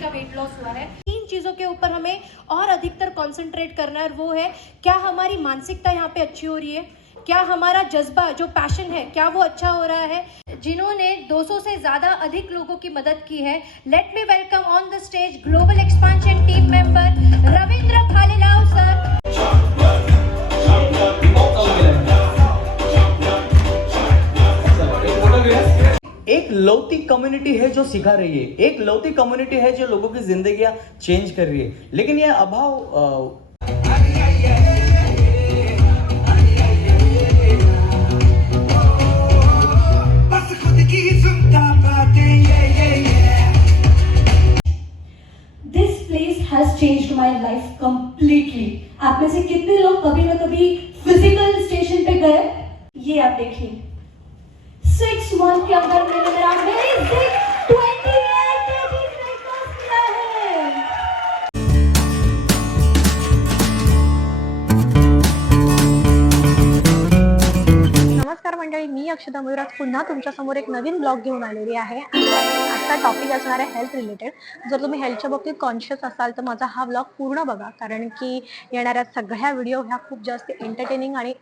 का weight loss हुआ है। 3 चीज़ों के ऊपर हमें और अधिकतर कॉन्सेंट्रेट करना है, और वो है क्या हमारी मानसिकता यहाँ पे अच्छी हो रही है, क्या हमारा जज्बा जो पैशन है क्या वो अच्छा हो रहा है। जिन्होंने 200 से ज़्यादा अधिक लोगों की मदद की है, let me welcome on the stage global expansion team member Ravindra Khalilav sir. एक लौती कम्युनिटी है जो सिखा रही है, एक लौती कम्युनिटी है जो लोगों की जिंदगियां चेंज कर रही है, लेकिन यह अभाव This place has changed my life completely. आप में से कितने लोग कभी ना कभी फिजिकल स्टेशन पे गए? ये आप देखिए 6 मंथ के अंदर मैंने मेरा अमेजिंग 28 kg वेट लॉस किया है। नमस्कार मंडळी, मी अक्षता मयुराज पुन्हा तुमच्या समोर एक नवीन ब्लॉग घेऊन आलेली आहे। आजचा टॉपिक असणार आहे हेल्थ रिलेटेड। जर तुम्ही हेल्थच्या बाबतीत कॉन्शियस असाल तर माझा हा ब्लॉग पूर्ण बघा, कारण की येणाऱ्या सगळ्या व्हिडिओ ह्या खूप जास्त एंटरटेनिंग आणि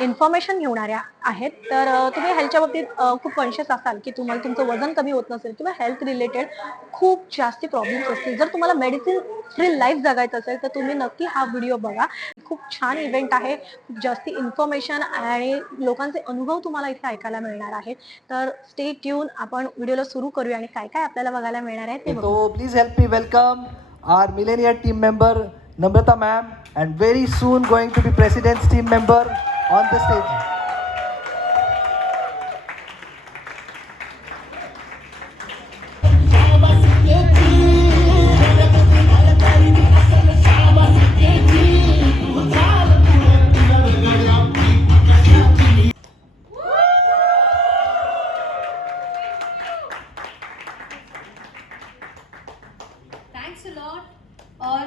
इन्फॉर्मेशन घेणाऱ्या आहेत। तर तुम्ही हेल्थच्या बाबतीत खूप कॉन्शियस असाल की तुम्हाला तुमचं वजन कमी होत नसेल किंवा हेल्थ रिलेटेड खूप जास्त प्रॉब्लेम्स असतील, जर तुम्हाला मेडिसिन फ्री लाईफ जगायचं असेल तर तुम्ही नक्की हा व्हिडिओ बघा। खूप छान इव्हेंट आहे, खूप जास्त इन्फॉर्मेशन आणि लोकांचे अनुभव तुम्हाला इथे ऐकायला मिळणार आहेत। तर स्टे ट्यून, आपण व्हिडिओला सुरू करूया आणि काय काय आपल्याला बघायला मिळणार आहे ते बघू। तो please help me welcome our millionaire team member Namrata ma'am, and very soon going to be presidents team member on the stage. Thanks a lot. और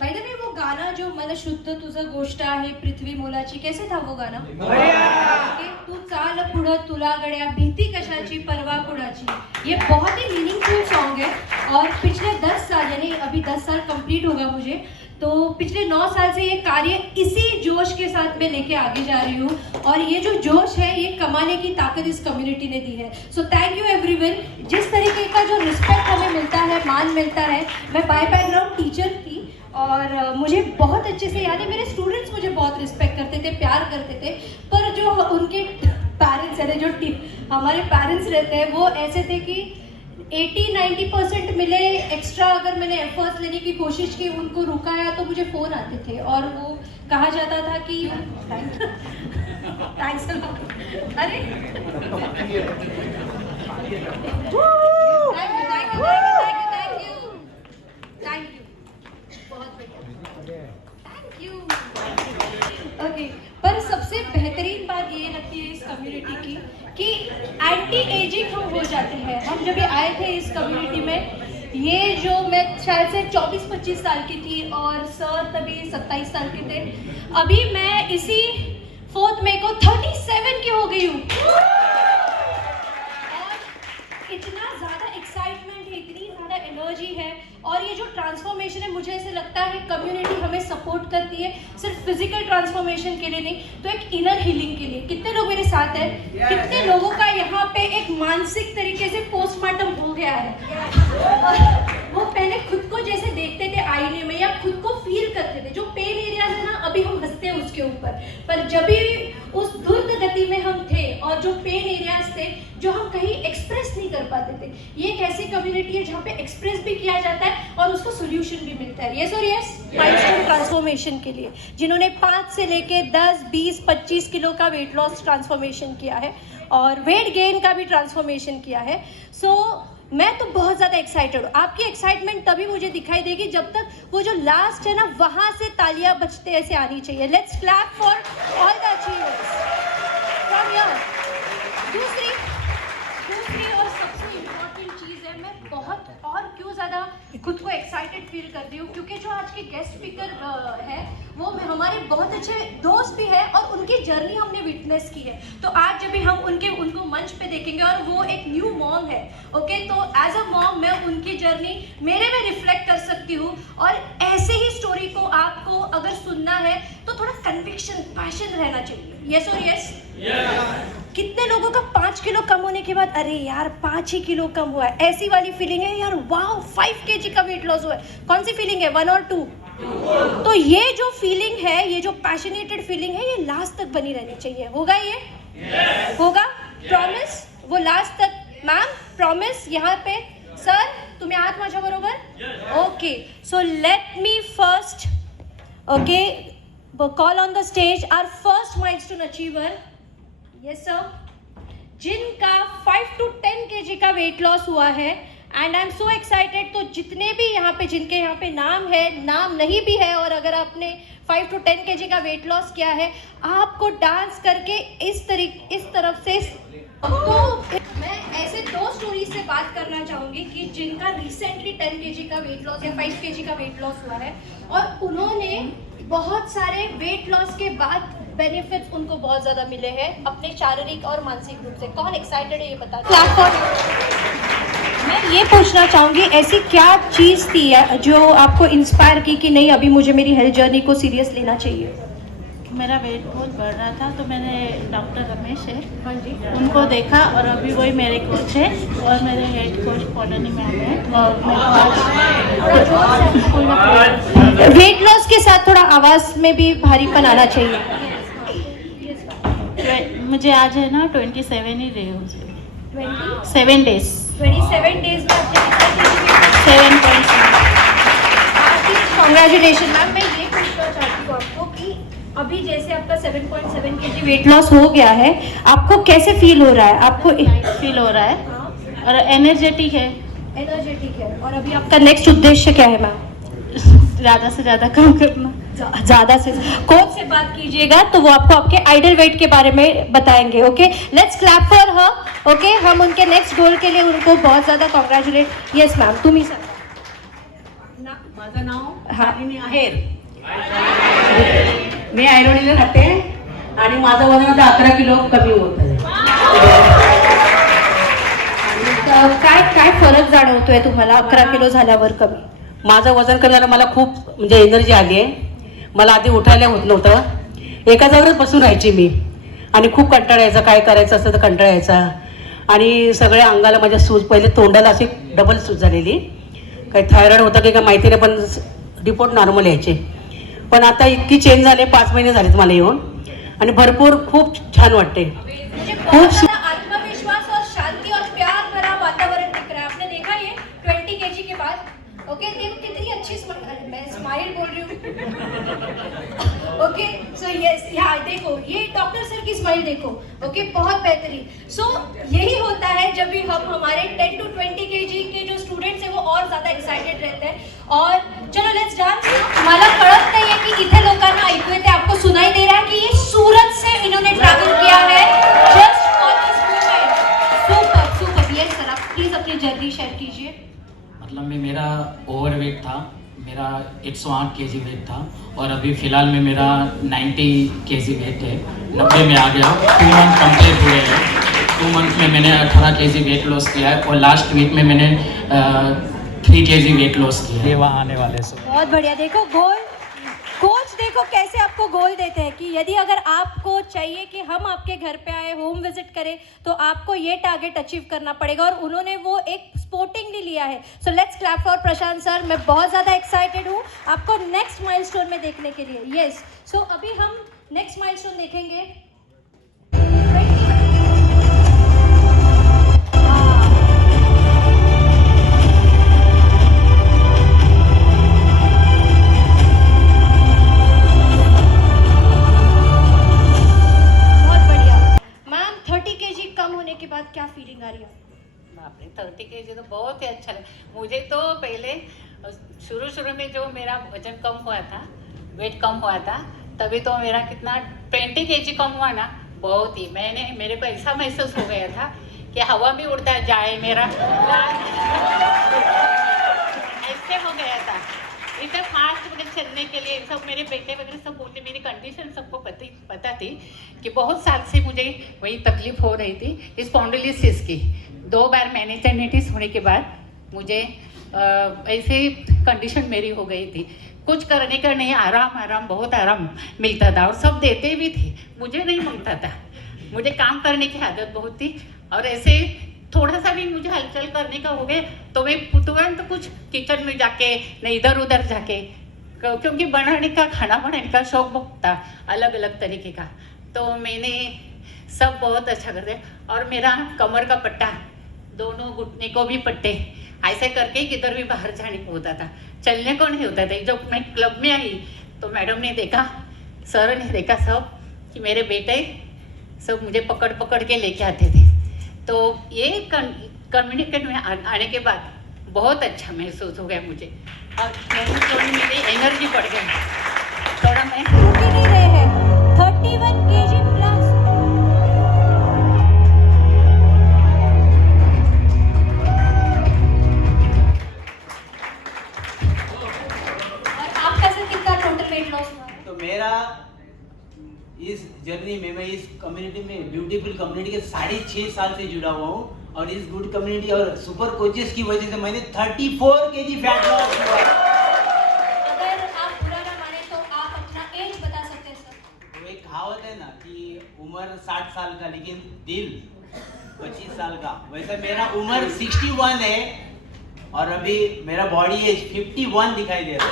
बाय द वे वो गाना जो मन शुद्ध तुझं गोष्ट आहे पृथ्वी मोलाची, कैसे था वो गाना? ओके, तू चाल पुढं तुला गड्या भीती कशाची परवा कुणाची, ये बहुत ही मीनिंगफुल सॉन्ग है। और पिछले 10 साल यानी अभी 10 साल कंप्लीट होगा मुझे, तो पिछले 9 साल से ये कार्य इसी जोश के साथ मैं लेके आगे जा रही हूँ, और ये जो जोश है ये कमाने की ताकत इस कम्युनिटी ने दी है। So thank you everyone. जिस तरीके का जो रिस्पेक्ट हमें मिलता है, मान मिलता है, मैं बाय बैकग्राउंड टीचर थी और मुझे बहुत अच्छे से याद है, मेरे स्टूडेंट्स मुझे बहुत रिस्पेक्ट करते थे, प्यार करते थे, पर जो उनके पेरेंट्स यानी जो हमारे पेरेंट्स रहते हैं वो ऐसे थे कि 80-90% मिले एक्स्ट्रा। अगर मैंने एफर्ट्स लेने की कोशिश की, उनको रुकाया तो मुझे फ़ोन आते थे और वो कहा जाता था कि थैंक्स अरे थैंक यू बहुत थैंक यू। ओके, पर सबसे बेहतरीन बात ये लगती है इस कम्युनिटी की कि एंटी एजिंग हम हो जाते हैं। हम जब ये आए थे इस कम्युनिटी में, ये जो मैं शायद से 24-25 साल की थी और सर तभी 27 साल के थे। अभी मैं इसी 4 मई को 37 की हो गई हूँ और इतना ज़्यादा एक्साइटमेंट है, इतनी ज़्यादा एनर्जी है। और ये जो ट्रांसफॉर्मेशन है, मुझे ऐसे लगता है कम्युनिटी हमें सपोर्ट करती है, सिर्फ फिजिकल ट्रांसफॉर्मेशन के लिए नहीं, तो एक इनर हीलिंग के लिए। कितने लोग मेरे साथ हैं? कितने लोगों का यहाँ पे एक मानसिक तरीके से पोस्टमार्टम हो गया है? वो पहले खुद को जैसे देखते थे आईने में या खुद को फील करते थे, जो पेन एरियाज है ना, अभी हम हंसते हैं उसके ऊपर, पर जब भी उस धुर्त गति में हम थे और जो पेन एरियाज थे जो हम कहीं एक्सप्रेस नहीं कर पाते थे, ये एक ऐसी कम्युनिटी है जहाँ पे एक्सप्रेस भी किया जाता है और उसको सोल्यूशन भी मिलता है। यस और यस। माइंडसेट ट्रांसफॉर्मेशन के लिए जिन्होंने 5 से लेके 10, 20, 25 किलो का वेट लॉस ट्रांसफॉर्मेशन किया है और वेट गेन का भी ट्रांसफॉर्मेशन किया है। सो मैं तो बहुत ज़्यादा एक्साइटेड हूँ। आपकी एक्साइटमेंट तभी मुझे दिखाई देगी जब तक वो जो लास्ट है ना, वहाँ से तालियां बजते ऐसे आनी चाहिए। Let's clap for all the achievers from here. दूसरी और सबसे इम्पोर्टेंट चीज़ है, मैं बहुत और क्यों ज़्यादा खुद को एक्साइटेड फील करती हूँ क्योंकि जो आज के गेस्ट स्पीकर है वो हमारे बहुत अच्छे दोस्त भी है और उनकी जर्नी हमने विटनेस की है। तो आज जब भी हम उनको मंच पे देखेंगे और वो एक न्यू मॉम है, ओके, तो एज अ मॉम मैं उनकी जर्नी मेरे में रिफ्लेक्ट कर सकती हूँ। और ऐसे ही स्टोरी को आपको अगर सुनना है तो थोड़ा कन्विक्शन, पैशन रहना चाहिए। यस और यस? कितने लोगों का 5 किलो कम होने के बाद अरे यार 5 ही किलो कम हुआ है, ऐसी वाली फीलिंग है यार, वाओ 5 kg का वेट लॉस हुआ है। कौन सी फीलिंग है, 1 और 2? तो ये जो फीलिंग है, ये जो पैशनेटेड फीलिंग है, ये लास्ट तक बनी रहनी चाहिए। होगा ये? होगा? प्रॉमिस? वो लास्ट तक? Ma'am promise? यहाँ पे सर तुम्हें हाथ माझ्या बरोबर? Okay, so let me first okay call on the stage our first milestone achiever. Yes sir, जिनका 5 to 10 kg का वेट लॉस हुआ है and I am so excited. तो जितने भी यहाँ पे, जिनके यहाँ पे नाम है, नाम नहीं भी है, और अगर आपने 5 to 10 kg का वेट लॉस किया है, आपको डांस करके इस तरफ से तो मैं ऐसे 2 स्टोरीज से बात करना चाहूँगी कि जिनका रिसेंटली 10 kg का वेट लॉस या 5 kg का वेट लॉस हुआ है और उन्होंने बहुत सारे वेट लॉस के बाद बेनिफिट्स उनको बहुत ज़्यादा मिले हैं अपने शारीरिक और मानसिक रूप से। कौन एक्साइटेड है ये बता मैं ये पूछना चाहूँगी, ऐसी क्या चीज़ थी जो आपको इंस्पायर की कि नहीं अभी मुझे मेरी हेल्थ जर्नी को सीरियस लेना चाहिए? मेरा वेट बहुत बढ़ रहा था तो मैंने डॉक्टर रमेश है, हाँ जी, उनको देखा और अभी वही मेरे कोच है और मेरे हेड कोच कॉलोनी में आ गए और वेट लॉस के साथ थोड़ा आवाज़ में भी भारीपन आना चाहिए। मुझे आज है ना 27 ही रहे हो, 7 डेज 27 डेज में 7.7। Congratulation ma'am. मैं ये पूछना चाहती हूँ आपको कि अभी जैसे आपका 7.7 kg वेट लॉस हो गया है, आपको कैसे फील हो रहा है? आपको फील हो रहा है और एनर्जेटिक है। एनर्जेटिक है। और अभी आपका नेक्स्ट उद्देश्य क्या है मैम? ज़्यादा से ज़्यादा काम करना। ज़्यादा से कोच से बात कीजिएगा तो वो आपको आपके आइडल वेट के बारे में बताएंगे। Okay, let's clap for her. Okay, हम उनके नेक्स्ट गोल के लिए उनको बहुत ज़्यादा कॉन्ग्रॅच्युलेट। येस मॅम, तुम्ही सर। माझं नाव हा. शालिनी आहेर. मी ऐरोलीला राहते आणि माझं वजन आता 11 किलो कमी होत आहे. काय फरक जाणवतोय तुम्हाला 11 किलो झाल्यावर? कमी माझं वजन कमी झालं, मला खूप म्हणजे एनर्जी आली आहे. मला आधी उठायला होत नव्हतं, एका जागेवरच बसून राहायची मी आणि खूप कंटाळा यायचा, काय करायचं असतं तर कंटाळा यायचा आणि सगळ्या अंगाला माझ्या सूज, पहिले तोंडाला अशी डबल सूज झालेली, काही थायरॉइड होतं की काय माहिती नाही, पण रिपोर्ट नॉर्मल यायचे. पण आता इतकी चेंज झाले, 5 महिने झालेत मला येऊन आणि भरपूर खूप छान वाटते. खूप आत्मविश्वास और शांति और प्यार भरा वातावरण दिख रहा है। आपने देखा ये 20 kg के बाद? ओके, देखो कितनी अच्छी स्माइल, मैं स्माइल बोल रही हूँ। ओके, सो यस, यहाँ देखो ये डॉक्टर सर की स्माइल देखो। ओके, बहुत बेहतरीन। सो यही होता है जब भी हम हमारे 10 to 20 kg के जो स्टूडेंट्स हैं वो और ज़्यादा एक्साइटेड रहते हैं। और चलो लेट्स डांस। मला कळत नाही है कि इथे लोकांना ऐकू येते, आपको सुनाई दे रहा है कि ये सूरत से इन्होंने ट्रैवल किया है just for this movement. Super super. Yes sir, आप प्लीज अपनी जर्नी शेयर कीजिए। मतलब मेरा ओवरवेट था, मेरा 108 kg वेट था और अभी फ़िलहाल में मेरा 90 kg वेट है, 90 में आ गया। 2 मंथ कंप्लीट हुए हैं। 2 मंथ में मैंने 18 kg वेट लॉस किया है और लास्ट वीक में मैंने 3 kg वेट लॉस किया है। ये वहाँ आने वाले से बहुत बढ़िया। देखो गोल, कोच देखो कैसे आपको गोल देते हैं कि यदि अगर आपको चाहिए कि हम आपके घर पे आए, होम विजिट करें, तो आपको ये टारगेट अचीव करना पड़ेगा और उन्होंने वो एक स्पोर्टिंगली लिया है। So let's clap for Prashant sir. मैं बहुत ज़्यादा एक्साइटेड हूँ आपको नेक्स्ट माइलस्टोन में देखने के लिए। यस, सो अभी हम नेक्स्ट माइलस्टोन देखेंगे। के बाद क्या फीलिंग आ रही है? बाप रे, 30 kg तो बहुत ही अच्छा लगा मुझे। तो पहले शुरू में जो मेरा वजन कम हुआ था, वेट कम हुआ था, तभी तो मेरा कितना 20 kg कम हुआ ना, बहुत ही मेरे को ऐसा महसूस हो गया था कि हवा में उड़ता जाए मेरा। इससे हो गया था। इतना फास्ट वगैरह चलने के लिए सब मेरे बेटे वगैरह सब बोलते, मेरी कंडीशन सबको पता थी कि बहुत साल से मुझे वही तकलीफ हो रही थी स्पॉन्डिलोसिस की। 2 बार मैनेजर्निटिस होने के बाद मुझे ऐसे कंडीशन मेरी हो गई थी। कुछ करने का नहीं, आराम बहुत आराम मिलता था और सब देते भी थे, मुझे नहीं मिलता था। मुझे काम करने की आदत बहुत थी और ऐसे थोड़ा सा भी मुझे हलचल करने का हो गया तो मैं तुरंत कुछ किचन में जाके नहीं इधर उधर जाके, क्योंकि बनाने का खाना बनाने का शौक बहुत था अलग अलग तरीके का। तो मैंने सब बहुत अच्छा कर दिया और मेरा कमर का पट्टा, दोनों घुटने को भी पट्टे, ऐसे करके किधर भी बाहर जाने को होता था, चलने को नहीं होता था। जब मैं क्लब में आई तो मैडम ने देखा, सर ने देखा सब कि मेरे बेटे सब मुझे पकड़ पकड़ के लेके आते थे। तो ये कम्युनिकेट में आने के बाद बहुत अच्छा महसूस हो गया मुझे और थोड़ी मेरी एनर्जी बढ़ गई। थोड़ा मैं रुक ही नहीं रहे हैं। 31 kg प्लस। और आपका सर कितना टोटल वेट लॉस हुआ है? तो मेरा इस जर्नी में, मैं इस कम्युनिटी में, ब्यूटीफुल कम्युनिटी के 6.5 साल से जुड़ा हुआ हूँ और इस गुड कम्युनिटी और सुपर कोचेस की वजह से मैंने 34 kg फैट लॉस किया। अगर आप बुरा ना माने तो आप अपना एज बता सकते हैं सर। तो एक कहावत है ना कि उम्र 60 साल का लेकिन दिल 25 साल का, वैसे मेरा उम्र 61 है और अभी मेरा बॉडी एज 51 दिखाई दे रहा है।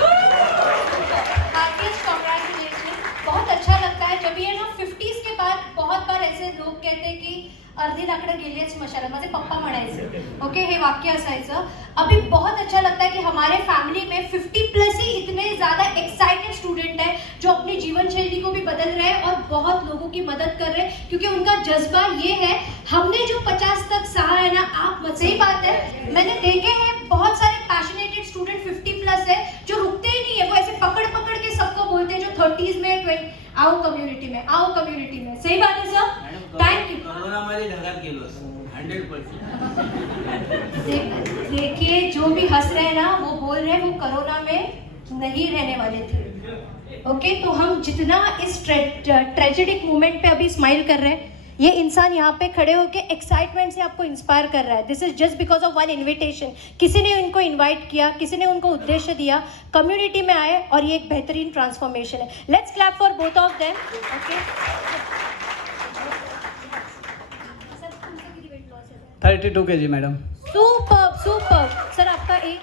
बहुत अच्छा लगता है जब ये ना 50s के बाद बहुत बार ऐसे लोग कहते हैं कि अर्धी लाकडं गेली स्मशानात, माझे पप्पा म्हणायचे, ओके, हे वाक्य असायचं। अभी बहुत अच्छा लगता है कि हमारे फैमिली में 50+ ही इतने ज़्यादा एक्साइटेड स्टूडेंट है जो अपनी जीवन शैली को भी बदल रहे हैं और बहुत लोगों की मदद कर रहे हैं, क्योंकि उनका जज्बा ये है, हमने जो 50 तक सहा है ना, आप सही बात है, मैंने देखे हैं बहुत सारे पैशनेटेड स्टूडेंट 50+ है जो रुकते ही नहीं है, वो ऐसे पकड़ पकड़ के सबको बोलते हैं जो 30s में आओ कम्युनिटी में, आओ कम्युनिटी में। सही बात है सर, थैंक यू। कोरोना मध्ये ढगात गेलो 100%। देखिए जो भी हंस रहे हैं ना वो बोल रहे हैं वो कोरोना में नहीं रहने वाले थे, ओके। तो हम जितना इस ट्रेजेडिक मोमेंट पे अभी स्माइल कर रहे हैं, ये इंसान यहाँ पे खड़े होके एक्साइटमेंट से आपको इंस्पायर कर रहा है। This is just because of one invitation. किसी ने उनको इनवाइट किया, किसी ने उनको उद्देश्य दिया, कम्युनिटी में आए और ये एक बेहतरीन ट्रांसफॉर्मेशन है। Let's clap for both of them, okay. 32 kg madam. Super sir, आपका एज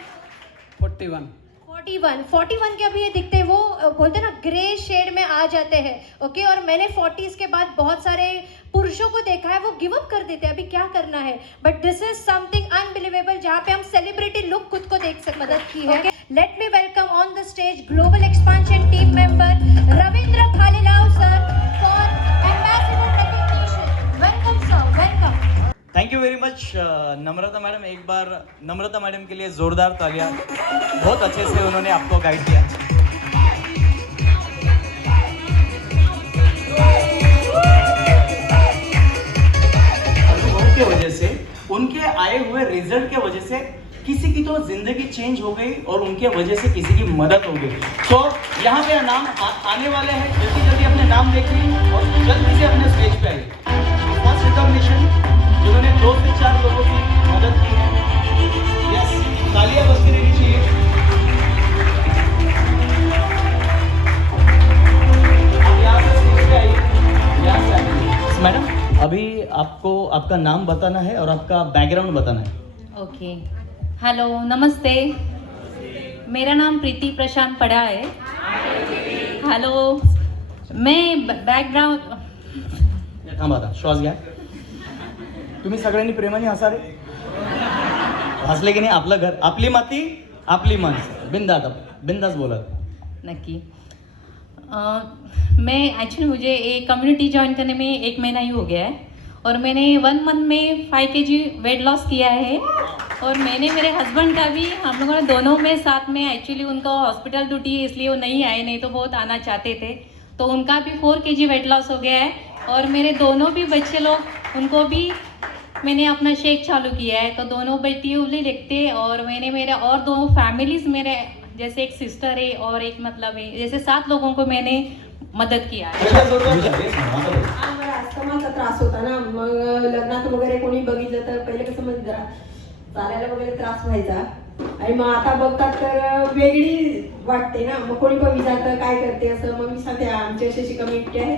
41 के अभी ये दिखते हैं, वो बोलते हैं ना ग्रे शेड में आ जाते हैं, ओके। और मैंने 40s के बाद बहुत सारे पुरुषों को देखा है वो गिव अप कर देते हैं, अभी क्या करना है, but this is something unbelievable जहाँ पे हम सेलिब्रिटी लुक खुद को देख सकते मदद की है। Let me welcome on the stage global expansion team member Ravindra Khalilav sir for ambassador recognition. Welcome sir, welcome. Thank you very much Namrata madam. एक बार नम्रता मैडम के लिए जोरदार तालियां। बहुत अच्छे से उन्होंने आपको गाइड किया। अनुभव की वजह से, उनके आए हुए रिजल्ट के वजह से किसी की तो जिंदगी चेंज हो गई और उनके वजह से किसी की मदद हो गई। तो यहाँ पे नाम आने वाले हैं, जल्दी जल्दी अपने नाम देखिए और जल्दी से अपने स्टेज पे आइए। फर्स्ट रिकॉग्निशन जिन्होंने 2 से 4 लोगों की मदद की है, यस, तालियां बजती रहनी चाहिए। आप यहाँ से स्टेज पे आइए, यहाँ से आइए। मैडम, अभी आपको आपका नाम बताना है और आपका बैकग्राउंड बताना है। ओके, हेलो, नमस्ते, मेरा नाम प्रीति प्रशांत पड़ा है। हेलो, मैं बैकग्राउंड थांबा आता, श्वास घ्या। तुम्ही सगळ्यांनी प्रेमाने हसा रे, हसले की नाही? आपलं घर, आपली माती, आपली माणसं, बिंदास बोला। नक्की। मैं एक्चुअली मुझे एक कम्युनिटी ज्वाइन करने में 1 महीना ही हो गया है और मैंने 1 मंथ में 5 kg वेट लॉस किया है और मैंने मेरे हस्बैंड का भी, हम लोगों ने दोनों में साथ में, एक्चुअली उनका हॉस्पिटल ड्यूटी है इसलिए वो नहीं आए, नहीं तो बहुत आना चाहते थे, तो उनका भी 4 kg वेट लॉस हो गया है और मेरे दोनों भी बच्चे लोग, उनको भी मैंने अपना शेक चालू किया है, तो दोनों बेटी उबली लिखते, और मैंने मेरे और दो फैमिलीज मेरे जैसे एक सिस्टर है और एक मतलब है, जैसे 7 लोगों को मैंने मदत किया है. मला अस्थमाचा त्रास होता ना, मग लग्नात वगैरे कोणी बघितलं तर पहिले कसं म्हणजे जरा चालायला वगैरे त्रास व्हायचा, आणि मग आता बघतात तर वेगळी वाटते ना. मग कोणी पण विचारतं काय करते असं, मग मी सांगते आमची अशी कम्युनिटी आहे,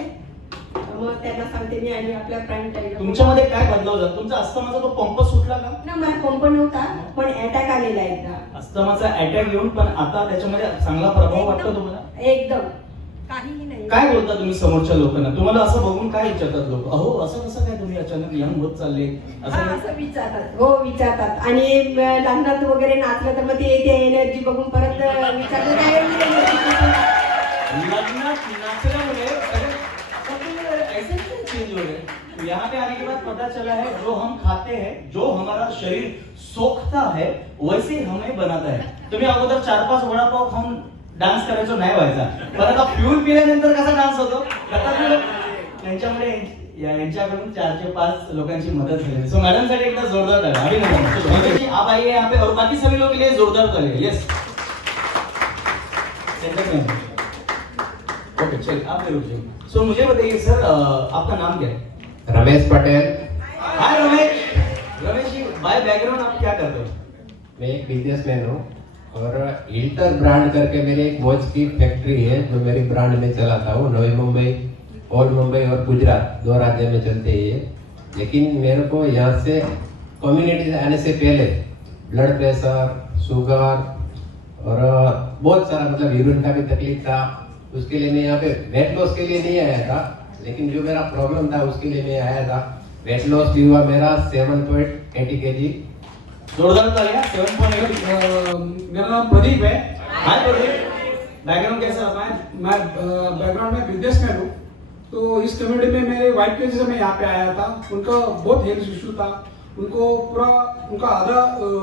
मग त्यांना सांगते मी. आणि आपल्या प्राईम टाईम तुमच्यामध्ये काय बदलाव झाला? तुमचा अस्थमाचा तो पंप सुटला का? ना, मला पंप नव्हता पण अटॅक आलेला एकदा. अस्थमाचा अटॅक येऊन पण आता त्याच्यामध्ये चांगला प्रभाव वाटतो तुम्हाला? एकदम काहीही नाही. काय बोलता तुम्ही समोरच्या लोकांना? तुम्हाला असं बघून काय विचारतात लोक? अहो असं कसं काय तुम्ही अचानक यंग होत चालले असं? असं विचारतात. हो विचारतात. आणि लग्नात वगैरे नाचलं तर मग ते एनर्जी बघून परत विचारतात काय लग्नात नाचल्यामुळे ऐसे चेंज हो गए. यहाँ पे आने के बाद पता चला है जो हम खाते हैं, जो हमारा शरीर सोखता है वैसे हमें बनाता है. तुम्ही अगोदर 4-5 वडापाव खाऊन डान्स करायचो नाही व्हायचा, पण आता फ्यूल पिल्यानंतर कसा डान्स होतो त्यांच्यामुळे यांच्याकडून 4 ते 5 लोकांची मदत झाली. सो मॅडम साठी एकदा जोरदार टाळ्या. अभिनंदन. आप आइए यहाँ पे और बाकी सभी लोग के लिए जोरदार तालियां. यस ओके चल आप रुक जाइए. सो मुझे बताइए सर, आपका नाम क्या है? रमेश पटेल. हाय रमेश. रमेश जी, बाय बैकग्राउंड आप क्या करते हो? मैं एक बिजनेसमैन हूँ और इल्टर ब्रांड करके मेरी एक वॉच की फैक्ट्री है जो मेरी ब्रांड में चलाता हूँ. नवी मुंबई, ओल्ड मुंबई और गुजरात 2 राज्य में चलते हैं ये. लेकिन मेरे को यहाँ से कम्युनिटी आने से पहले ब्लड प्रेशर, शुगर और बहुत सारा मतलब यूरिन का भी तकलीफ था. उसके लिए मैं यहाँ पे वेट लॉस के लिए नहीं आया था, लेकिन जो मेरा प्रॉब्लम था उसके लिए मैं आया था. वेट लॉस भी हुआ मेरा 7.80 kg. जोरदार तालियां. 7.8. मेरा नाम प्रदीप है. हाय प्रदीप. बैकग्राउंड कैसा है? मैं बैकग्राउंड में बिजनेसमैन हूँ. तो इस कम्युनिटी में मेरे वाइफ के जैसे मैं यहाँ पे आया था. उनका बहुत हेल्थ इशू था. उनको पूरा उनका आधा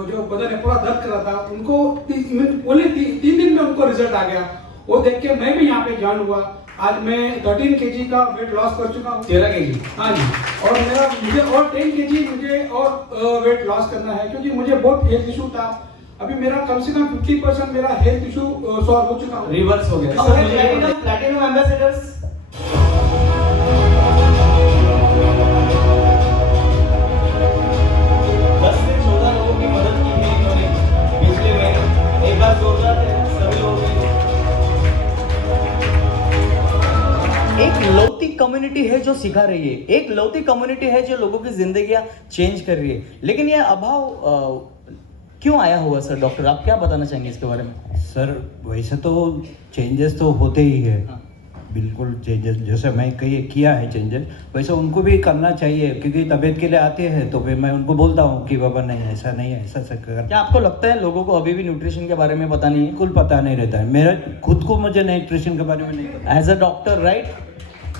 जो बदन है पूरा दर्द कर रहा था. उनको ओनली 3 दिन में उनको रिजल्ट आ गया. वो देख के मैं भी यहाँ पे ज्वाइन हुआ. आज मैं 13 kg का वेट लॉस कर चुका हूँ. 13 kg. हाँ जी. और मुझे और 10 kg मुझे और वेट लॉस करना है, क्योंकि मुझे बहुत हेल्थ इशू था. अभी मेरा कम से कम 50% मेरा हेल्थ इशू सॉल्व हो चुका है. रिवर्स हो गया. Platinum ambassadors. एक लौती कम्युनिटी है जो सिखा रही है, एक लौती कम्युनिटी है जो लोगों की जिंदगियां चेंज कर रही है. लेकिन ये अभाव क्यों आया हुआ सर? डॉक्टर आप क्या बताना चाहेंगे इसके बारे में? सर वैसे तो चेंजेस तो होते ही है. बिल्कुल चेंजेस जैसे मैं किया है चेंजेस, वैसे उनको भी करना चाहिए, क्योंकि तबीयत के लिए आते हैं तो फिर मैं उनको बोलता हूँ कि बाबा नहीं ऐसा नहीं है, ऐसा कर. क्या आपको लगता है लोगों को अभी भी न्यूट्रिशन के बारे में पता नहीं है? बिल्कुल पता नहीं रहता है. मेरा खुद को मुझे न्यूट्रिशन के बारे में नहीं. एज अ डॉक्टर राइट,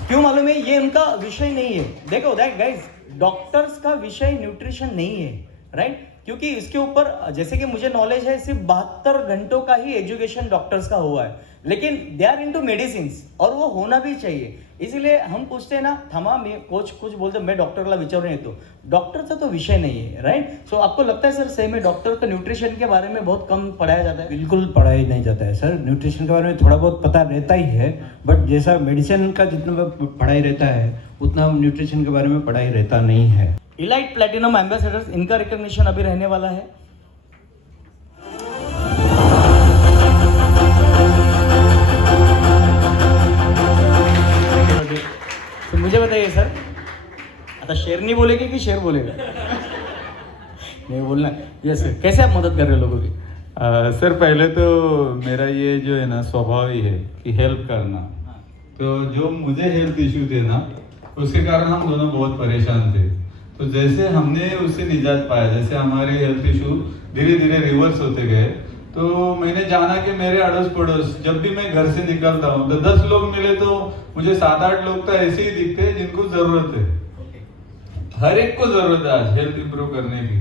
क्यों मालूम है ये उनका विषय नहीं है. देखो दैट गाइस, डॉक्टर्स का विषय न्यूट्रिशन नहीं है राइट. क्योंकि इसके ऊपर जैसे कि मुझे नॉलेज है सिर्फ 72 घंटों का ही एजुकेशन डॉक्टर्स का हुआ है, लेकिन दे आर इनटू मेडिसिन्स और वो होना भी चाहिए. इसलिए हम पूछते हैं ना, थांबा मी कोच कुछ बोलते मैं डॉक्टरला विचारून येतो. डॉक्टरचा तो विषय नहीं है राइट. सो आपको लगता है सर सही में डॉक्टर का न्यूट्रिशन के बारे में बहुत कम पढ़ाया जाता है? बिल्कुल पढ़ाया नहीं जाता है सर. न्यूट्रिशन के बारे में थोड़ा बहुत पता रहता ही है, बट जैसा मेडिसिन का जितना पढ़ाई रहता है उतना न्यूट्रिशन के बारे में पढ़ाई रहता नहीं है. इलाइट प्लैटिनम एम्बेसडर्स, इनका रिकॉग्निशन अभी रहने वाला है. तो मुझे बताइए सर, आता शेरनी बोलेगी कि शेर बोलेगा? नहीं बोलना. यस सर, कैसे आप मदद कर रहे हो लोगों की? सर पहले तो मेरा ये जो है ना स्वभाव ही है कि हेल्प करना. तो जो मुझे हेल्थ इशू थे ना, उसके कारण हम दोनों बहुत परेशान थे. तो जैसे हमने उससे निजात पाया, जैसे हमारे हेल्थ इशू धीरे धीरे रिवर्स होते गए, तो मैंने जाना कि मेरे अड़ोस पड़ोस जब भी मैं घर से निकलता हूँ तो 10 लोग मिले तो मुझे 7-8 लोग तो ऐसे ही दिखते हैं जिनको जरूरत है. हर एक को जरूरत है आज हेल्थ इंप्रूव करने की.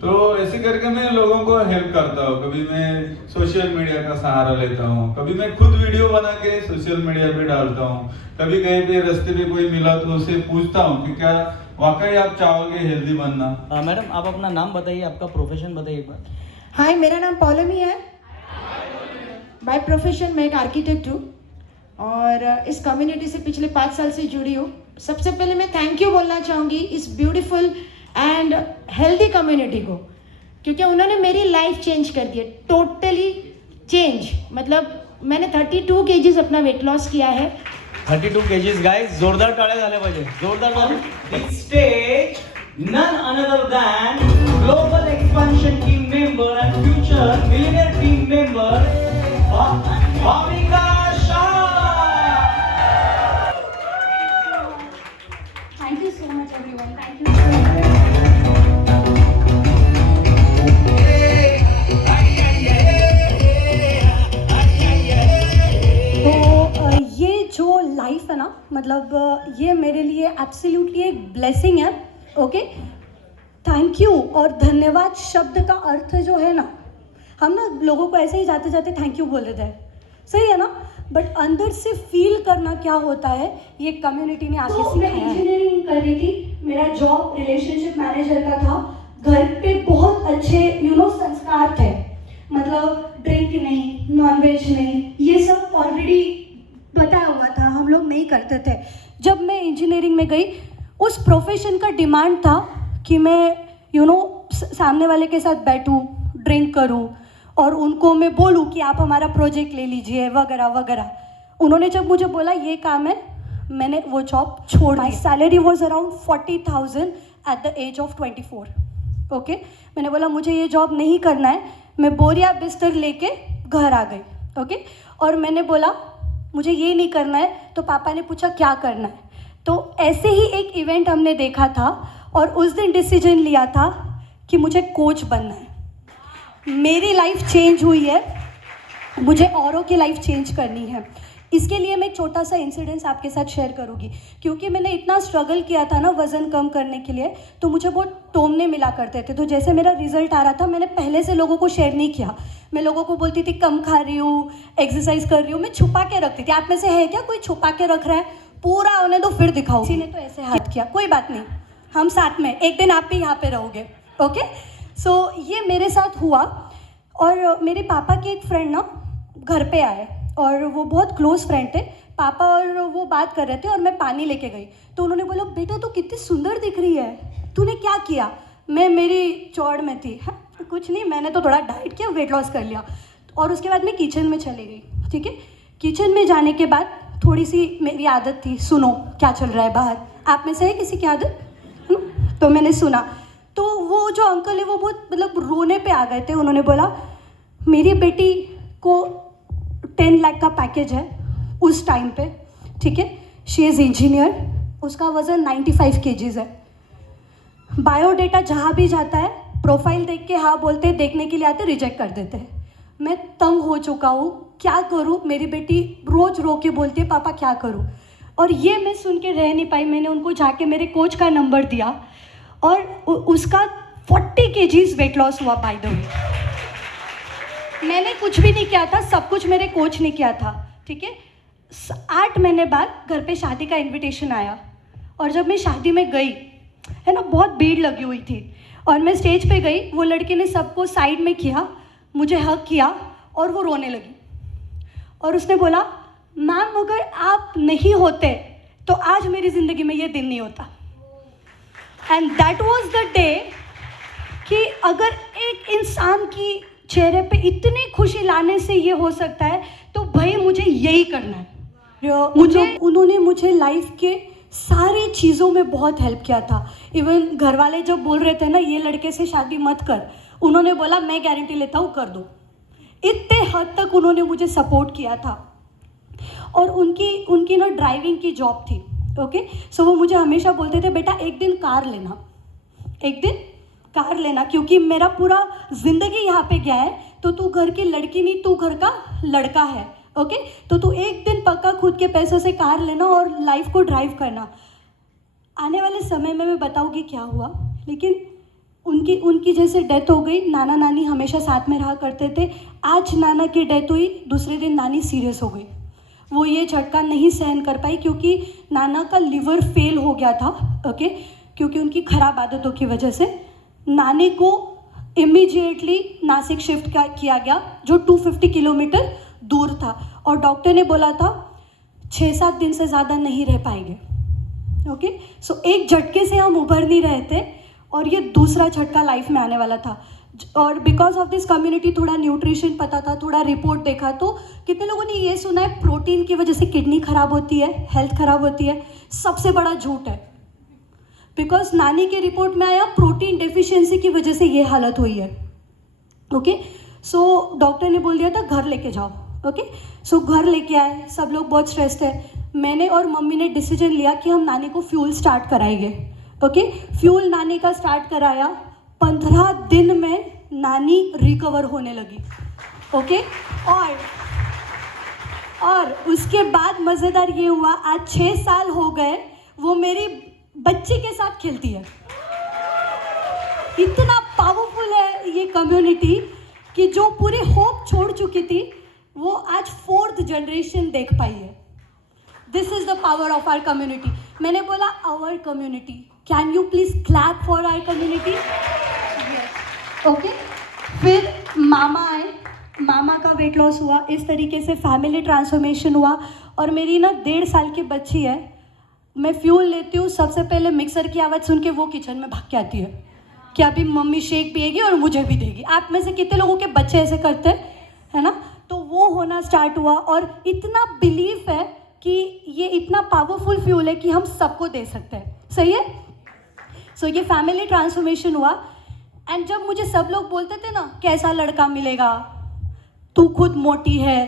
तो ऐसे करके मैं लोगों को हेल्प करता हूँ. कभी मैं सोशल मीडिया का सहारा लेता हूँ, कभी मैं खुद वीडियो बना के सोशल मीडिया पे डालता हूँ. कभी कहीं पे रास्ते पे कोई मिला तो उससे पूछता हूँ कि क्या वाकई आप चाहोगे हेल्दी बनना। मैडम आप अपना नाम बताइए, आपका प्रोफेशन बताइए एक बार। हाय, मेरा नाम पौलमी है। बाय प्रोफेशन मैं एक आर्किटेक्ट हूँ और इस कम्युनिटी से पिछले 5 साल से जुड़ी हूँ। सबसे पहले मैं थैंक यू बोलना चाहूँगी इस ब्यूटीफुल एंड हेल्दी कम्युनिटी को, क्योंकि उन्होंने मेरी लाइफ चेंज कर दी है, टोटली चेंज। मतलब मैंने 32 kgs अपना वेट लॉस किया है। 32 kgs गाइस, जोरदार टाळ्या झाल्या पाहिजे, जोरदार झाले। This stage none other than global expansion team member and future millionaire team member Bhavika Shah. Thank you so much everyone. Thank you so much. तो ये जो लाइफ है ना, मतलब ये मेरे लिए एब्सोल्युटली एक ब्लेसिंग है। ओके, थैंक यू और धन्यवाद शब्द का अर्थ जो है ना, हम ना लोगों को ऐसे ही जाते जाते थैंक यू बोल देते हैं, सही है ना, बट अंदर से फील करना क्या होता है ये कम्युनिटी ने आके सिखाया है। मैं इंजीनियरिंग कर रही थी, मेरा जॉब रिलेशनशिप मैनेजर का था। घर पे बहुत अच्छे संस्कार थे, मतलब ड्रिंक नहीं, नॉनवेज नहीं, ये सब ऑलरेडी बताया हुआ था, हम लोग नहीं करते थे। जब मैं इंजीनियरिंग में गई, उस प्रोफेशन का डिमांड था कि मैं सामने वाले के साथ बैठूं, ड्रिंक करूं और उनको मैं बोलूं कि आप हमारा प्रोजेक्ट ले लीजिए वगैरह वगैरह। उन्होंने जब मुझे बोला ये काम है, मैंने वो जॉब छोड़ दी। My salary was around 40,000 at the age of 24। Okay, मैंने बोला मुझे ये जॉब नहीं करना है, मैं बोरिया बिस्तर लेके घर आ गई। ओके, और मैंने बोला मुझे ये नहीं करना है, तो पापा ने पूछा क्या करना है, तो ऐसे ही एक इवेंट हमने देखा था और उस दिन डिसीजन लिया था कि मुझे कोच बनना है। मेरी लाइफ चेंज हुई है, मुझे औरों की लाइफ चेंज करनी है। इसके लिए मैं एक छोटा सा इंसिडेंस आपके साथ शेयर करूँगी, क्योंकि मैंने इतना स्ट्रगल किया था ना वज़न कम करने के लिए, तो मुझे बहुत टोमने मिला करते थे। तो जैसे मेरा रिजल्ट आ रहा था, मैंने पहले से लोगों को शेयर नहीं किया। मैं लोगों को बोलती थी कम खा रही हूँ, एक्सरसाइज कर रही हूँ, मैं छुपा के रखती थी। आप में से है क्या कोई छुपा के रख रहा है? पूरा होने दो फिर दिखाओ। किसी ने तो ऐसे हाथ किया, कोई बात नहीं, हम साथ में, एक दिन आप भी यहाँ पे रहोगे। ओके, सो ये मेरे साथ हुआ। और मेरे पापा के एक फ्रेंड ना घर पे आए और वो बहुत क्लोज फ्रेंड थे। पापा और वो बात कर रहे थे और मैं पानी लेके गई, तो उन्होंने बोला बेटा तू कितनी सुंदर दिख रही है, तूने क्या किया? मैं मेरी चौड़ में थी, हाँ कुछ नहीं, मैंने तो थोड़ा डाइट किया, वेट लॉस कर लिया। और उसके बाद मैं किचन में चली गई। ठीक है, किचन में जाने के बाद थोड़ी सी मेरी आदत थी, सुनो क्या चल रहा है बाहर। आप में से है किसी की आदत? तो मैंने सुना, तो वो जो अंकल है वो बहुत मतलब रोने पे आ गए थे। उन्होंने बोला मेरी बेटी को 10 लाख का पैकेज है उस टाइम पे, ठीक है, शी इज़ इंजीनियर, उसका वज़न 95 kgs है। बायोडेटा जहाँ भी जाता है, प्रोफाइल देख के हाँ बोलते, देखने के लिए आते, रिजेक्ट कर देते हैं। मैं तंग हो चुका हूँ, क्या करूँ? मेरी बेटी रोज़ रो के बोलती है पापा क्या करूँ? और ये मैं सुन के रह नहीं पाई, मैंने उनको जाके मेरे कोच का नंबर दिया और उसका 40 kgs वेट लॉस हुआ। बाय द वे मैंने कुछ भी नहीं किया था, सब कुछ मेरे कोच ने किया था। ठीक है, 8 महीने बाद घर पे शादी का इनविटेशन आया और जब मैं शादी में गई है ना, बहुत भीड़ लगी हुई थी और मैं स्टेज पे गई, वो लड़के ने सबको साइड में किया, मुझे हक किया और वो रोने लगी और उसने बोला मैम अगर आप नहीं होते तो आज मेरी ज़िंदगी में ये दिन नहीं होता। And that was the day कि अगर एक इंसान की चेहरे पे इतनी खुशी लाने से ये हो सकता है तो भाई मुझे यही करना है। उन्होंने मुझे लाइफ के सारी चीज़ों में बहुत हेल्प किया था। इवन घर वाले जब बोल रहे थे ना ये लड़के से शादी मत कर, उन्होंने बोला मैं गारंटी लेता हूँ कर दो। इतने हद तक उन्होंने मुझे सपोर्ट किया था। और उनकी ना ड्राइविंग की जॉब थी। ओके, सो वो मुझे हमेशा बोलते थे बेटा एक दिन कार लेना, एक दिन कार लेना, क्योंकि मेरा पूरा ज़िंदगी यहाँ पे गया है, तो तू घर की लड़की नहीं, तू घर का लड़का है। ओके, तो तू एक दिन पक्का खुद के पैसों से कार लेना और लाइफ को ड्राइव करना। आने वाले समय में मैं बताऊँगी क्या हुआ, लेकिन उनकी जैसे डेथ हो गई। नाना नानी हमेशा साथ में रहा करते थे। आज नाना की डेथ हुई, दूसरे दिन नानी सीरियस हो गई। वो ये झटका नहीं सहन कर पाई क्योंकि नाना का लिवर फेल हो गया था। ओके, क्योंकि उनकी ख़राब आदतों की वजह से नानी को इमीडिएटली नासिक शिफ्ट किया गया, जो 250 किलोमीटर दूर था, और डॉक्टर ने बोला था 6-7 दिन से ज़्यादा नहीं रह पाएंगे। ओके, सो एक झटके से हम उभर नहीं रहे थे और ये दूसरा झटका लाइफ में आने वाला था। और बिकॉज ऑफ दिस कम्युनिटी थोड़ा न्यूट्रिशन पता था, थोड़ा रिपोर्ट देखा, तो कितने लोगों ने ये सुना है प्रोटीन की वजह से किडनी खराब होती है, हेल्थ खराब होती है। सबसे बड़ा झूठ है, बिकॉज नानी के रिपोर्ट में आया प्रोटीन डेफिशिएंसी की वजह से ये हालत हुई है। ओके, सो डॉक्टर ने बोल दिया था घर लेके जाओ। ओके, सो घर लेके आए, सब लोग बहुत स्ट्रेस्ड है। मैंने और मम्मी ने डिसीजन लिया कि हम नानी को फ्यूल स्टार्ट कराएंगे। ओके, फ्यूल नानी का स्टार्ट कराया, 15 दिन में नानी रिकवर होने लगी। ओके, और उसके बाद मज़ेदार ये हुआ, आज 6 साल हो गए, वो मेरी बच्ची के साथ खेलती है। इतना पावरफुल है ये कम्युनिटी कि जो पूरी होप छोड़ चुकी थी वो आज 4th जनरेशन देख पाई है। This is the power of our community. मैंने बोला our community, can you please clap for our community. Okay, फिर मामा आए, मामा का वेट लॉस हुआ, इस तरीके से फैमिली ट्रांसफॉर्मेशन हुआ। और मेरी ना 1.5 साल की बच्ची है, मैं फ्यूल लेती हूँ, सबसे पहले मिक्सर की आवाज़ सुन के वो किचन में भाग के आती है कि अभी मम्मी शेक पिएगी और मुझे भी देगी। आप में से कितने लोगों के बच्चे ऐसे करते हैं, है ना? तो वो होना स्टार्ट हुआ और इतना बिलीफ है कि ये इतना पावरफुल फ्यूल है कि हम सबको दे सकते हैं। सही है? सो ये फैमिली ट्रांसफॉर्मेशन हुआ। एंड जब मुझे सब लोग बोलते थे ना कैसा लड़का मिलेगा, तू खुद मोटी है,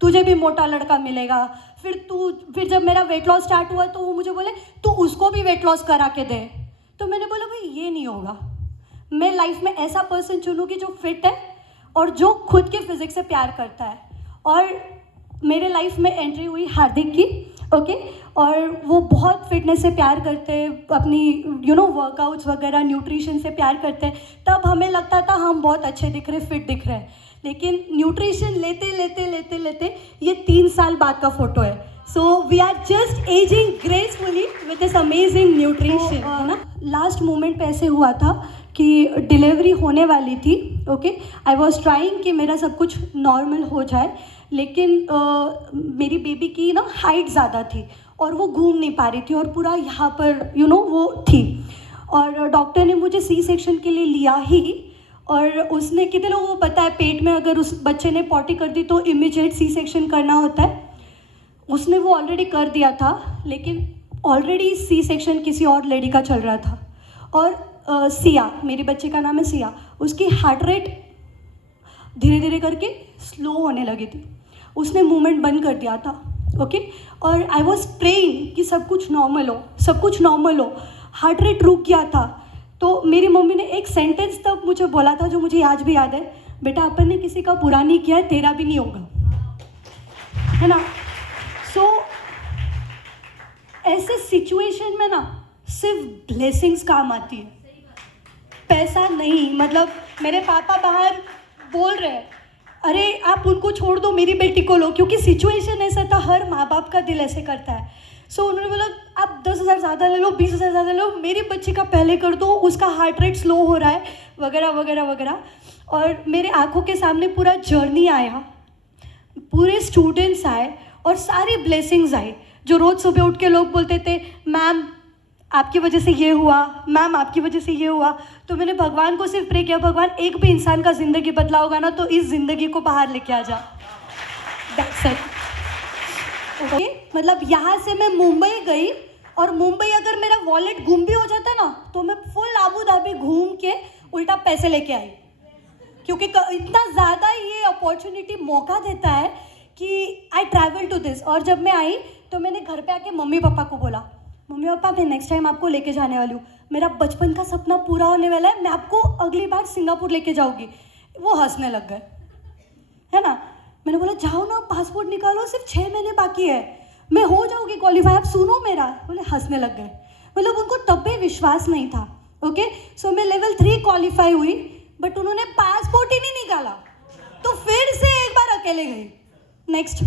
तुझे भी मोटा लड़का मिलेगा, फिर जब मेरा वेट लॉस स्टार्ट हुआ तो वो मुझे बोले तू उसको भी वेट लॉस करा के दे। तो मैंने बोला भाई ये नहीं होगा, मैं लाइफ में ऐसा पर्सन चुनूंगी जो फिट है और जो खुद के फिजिक्स से प्यार करता है। और मेरे लाइफ में एंट्री हुई हार्दिक की। ओके, और वो बहुत फिटनेस से प्यार करते हैं, अपनी वर्कआउट्स वगैरह न्यूट्रिशन से प्यार करते हैं। तब हमें लगता था हम बहुत अच्छे दिख रहे, फिट दिख रहे हैं, लेकिन न्यूट्रिशन लेते लेते लेते लेते ये 3 साल बाद का फोटो है। So we are just ageing gracefully with this amazing nutrition, है ना? लास्ट मोमेंट पे ऐसे हुआ था कि डिलीवरी होने वाली थी। ओके, आई वॉज ट्राइंग कि मेरा सब कुछ नॉर्मल हो जाए, लेकिन मेरी बेबी की ना हाइट ज़्यादा थी और वो घूम नहीं पा रही थी और पूरा यहाँ पर वो थी। और डॉक्टर ने मुझे सी सेक्शन के लिए लिया ही, और उसने कितने लोगों को पता है पेट में अगर उस बच्चे ने पॉटी कर दी तो इमीडिएट सी सेक्शन करना होता है। उसने वो ऑलरेडी कर दिया था, लेकिन ऑलरेडी सी सेक्शन किसी और लेडी का चल रहा था। और सिया, मेरी बच्चे का नाम है सिया, उसकी हार्ट रेट धीरे धीरे करके स्लो होने लगी थी। उसने मूवमेंट बंद कर दिया था। ओके, और आई वॉज प्रेइंग कि सब कुछ नॉर्मल हो, सब कुछ नॉर्मल हो। हार्ट रेट रुक गया था। तो मेरी मम्मी ने एक सेंटेंस तब मुझे बोला था जो मुझे आज भी याद है, बेटा अपन ने किसी का बुरा नहीं किया है, तेरा भी नहीं होगा, है ना? सो ऐसे सिचुएशन में ना सिर्फ ब्लेसिंग्स काम आती है, पैसा नहीं। मतलब मेरे पापा बाहर बोल रहे हैं अरे आप उनको छोड़ दो, मेरी बेटी को लो, क्योंकि सिचुएशन ऐसा था, हर माँ बाप का दिल ऐसे करता है। सो उन्होंने बोला आप 10,000 ज़्यादा ले लो, 20,000 ज़्यादा ले लो, मेरी बच्ची का पहले कर दो, उसका हार्ट रेट स्लो हो रहा है, वगैरह वगैरह वगैरह। और मेरे आंखों के सामने पूरा जर्नी आया, पूरे स्टूडेंट्स आए और सारी ब्लेसिंग्स आई। जो रोज़ सुबह उठ के लोग बोलते थे मैम आपकी वजह से ये हुआ, मैम आपकी वजह से ये हुआ, तो मैंने भगवान को सिर्फ प्रे किया, भगवान एक भी इंसान का ज़िंदगी बदला होगा ना तो इस ज़िंदगी को बाहर लेके आ जा। That's it. ओके, मतलब यहाँ से मैं मुंबई गई और मुंबई अगर मेरा वॉलेट गुम भी हो जाता ना तो मैं फुल आबू धाबी घूम के उल्टा पैसे लेके आई, क्योंकि इतना ज़्यादा ये अपॉर्चुनिटी मौका देता है कि आई ट्रैवल टू दिस। और जब मैं आई तो मैंने घर पे आके मम्मी पापा को बोला, मम्मी पापा मैं नेक्स्ट टाइम आपको लेके जाने वाली हूँ, मेरा बचपन का सपना पूरा होने वाला है, मैं आपको अगली बार सिंगापुर लेके जाऊँगी। वो हंसने लग गए, है ना? मैंने बोला जाओ ना, पासपोर्ट निकालो, सिर्फ 6 महीने बाकी है, मैं हो जाऊँगी क्वालिफाई, आप सुनो मेरा। बोले हंसने लग गए, मतलब उनको तब भी विश्वास नहीं था। ओके, सो मैं लेवल 3 क्वालिफाई हुई, बट उन्होंने पासपोर्ट ही नहीं निकाला, तो फिर से एक बार अकेले गई। नेक्स्ट,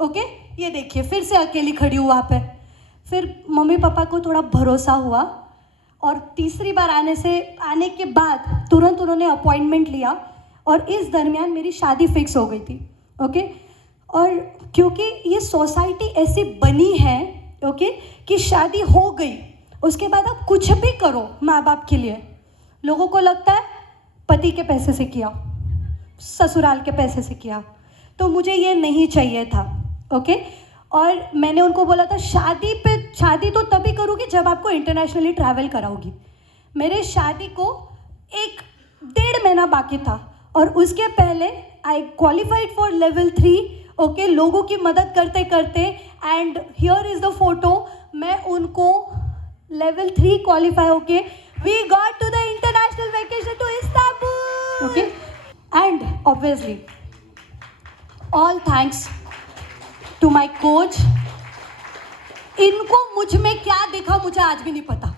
ओके, ये देखिए फिर से अकेली खड़ी हूँ वहाँ पे। फिर मम्मी पापा को थोड़ा भरोसा हुआ और तीसरी बार आने के बाद तुरंत उन्होंने अपॉइंटमेंट लिया और इस दरमियान मेरी शादी फिक्स हो गई थी। ओके, और क्योंकि ये सोसाइटी ऐसी बनी है ओके कि शादी हो गई उसके बाद आप कुछ भी करो माँ बाप के लिए, लोगों को लगता है पति के पैसे से किया, ससुराल के पैसे से किया, तो मुझे ये नहीं चाहिए था। ओके, और मैंने उनको बोला था शादी तो तभी करूँगी जब आपको इंटरनेशनली ट्रैवल कराऊंगी। मेरे शादी को 1-1.5 महीना बाकी था और उसके पहले I qualified for level 3। Okay, लोगों की मदद करते करते and here is the photo, मैं उनको लेवल 3 क्वालिफाई होके we got to the international vacation to Istanbul. Okay, and obviously all thanks to my coach. इनको मुझ में क्या दिखा मुझे आज भी नहीं पता,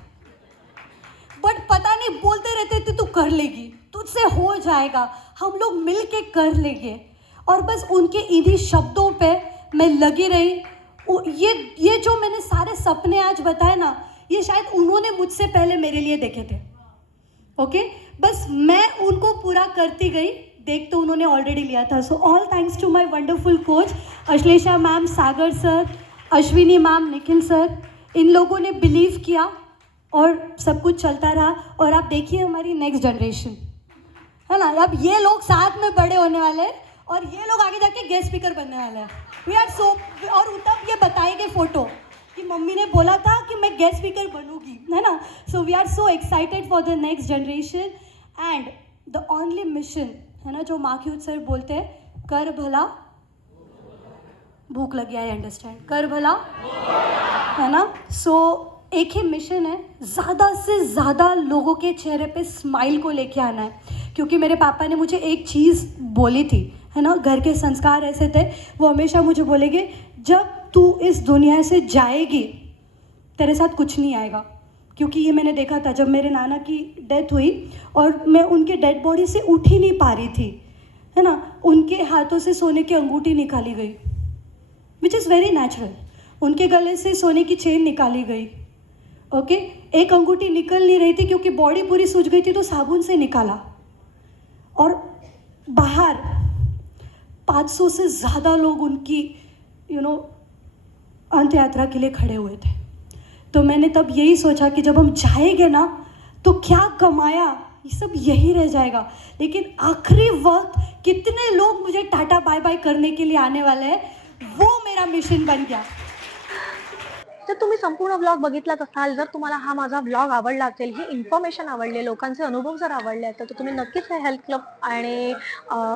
बट पता नहीं बोलते रहते थे तू कर लेगी, तुझसे हो जाएगा, हम लोग मिल के कर लेंगे, और बस उनके इन्हीं शब्दों पे मैं लगी रही। ये जो मैंने सारे सपने आज बताए ना, ये शायद उन्होंने मुझसे पहले मेरे लिए देखे थे। ओके, बस मैं उनको पूरा करती गई, देख तो उन्होंने ऑलरेडी लिया था। So all thanks to my wonderful coach Ashlesha ma'am, Sagar sir, Ashwini ma'am, Nikhil sir, इन लोगों ने बिलीव किया और सब कुछ चलता रहा। और आप देखिए हमारी नेक्स्ट जनरेशन है ना, अब ये लोग साथ में बड़े होने वाले हैं और ये लोग आगे जाके गेस्ट स्पीकर बनने वाले हैं। वी आर सो, और तब ये बताएंगे फोटो कि मम्मी ने बोला था कि मैं गेस्ट स्पीकर बनूंगी, है ना। So we are so excited for the next generation and the only mission है ना, जो माखियूद सर बोलते हैं, कर भला भूख लगी, आई अंडरस्टैंड, कर भला है ना। सो एक ही मिशन है, ज़्यादा से ज़्यादा लोगों के चेहरे पे स्माइल को लेके आना है। क्योंकि मेरे पापा ने मुझे एक चीज़ बोली थी है ना, घर के संस्कार ऐसे थे, वो हमेशा मुझे बोलेंगे जब तू इस दुनिया से जाएगी तेरे साथ कुछ नहीं आएगा। क्योंकि ये मैंने देखा था जब मेरे नाना की डेथ हुई और मैं उनके डेड बॉडी से उठ ही नहीं पा रही थी है ना, उनके हाथों से सोने की अंगूठी निकाली गई, विच इज़ वेरी नेचुरल। उनके गले से सोने की चेन निकाली गई। ओके, एक अंगूठी निकल नहीं रही थी क्योंकि बॉडी पूरी सूज गई थी, तो साबुन से निकाला। और बाहर 500 से ज़्यादा लोग उनकी अंत यात्रा के लिए खड़े हुए थे। तो मैंने तब यही सोचा कि जब हम जाएंगे ना तो क्या कमाया, ये सब यही रह जाएगा, लेकिन आखिरी वक्त कितने लोग मुझे टाटा बाय बाय करने के लिए आने वाले हैं, वो मेरा मिशन बन गया। जर तुम्ही संपूर्ण व्लॉग बघितलाच असाल, जर तुम्हाला हा माझा व्लॉग आवडला असेल, ही इन्फॉर्मेशन आवडली, लोकांचे अनुभव जर आवडले तर तुम्ही नक्कीच हे हेल्थ क्लब आणि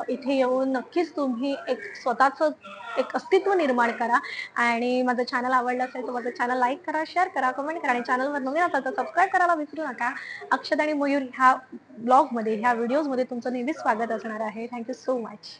इथे येऊन नक्कीच तुम्ही एक स्वतःचं एक अस्तित्व निर्माण करा। आणि माझं चॅनल आवडलं असेल तर माझं चॅनल लाईक करा, शेअर करा, कमेंट करा आणि चॅनलवर नवीन असाल तर सबस्क्राईब करायला विसरू नका। अक्षत आणि मयूर ह्या ब्लॉगमध्ये, ह्या व्हिडिओजमध्ये तुमचं नेहमीच स्वागत असणार आहे। Thank you so much.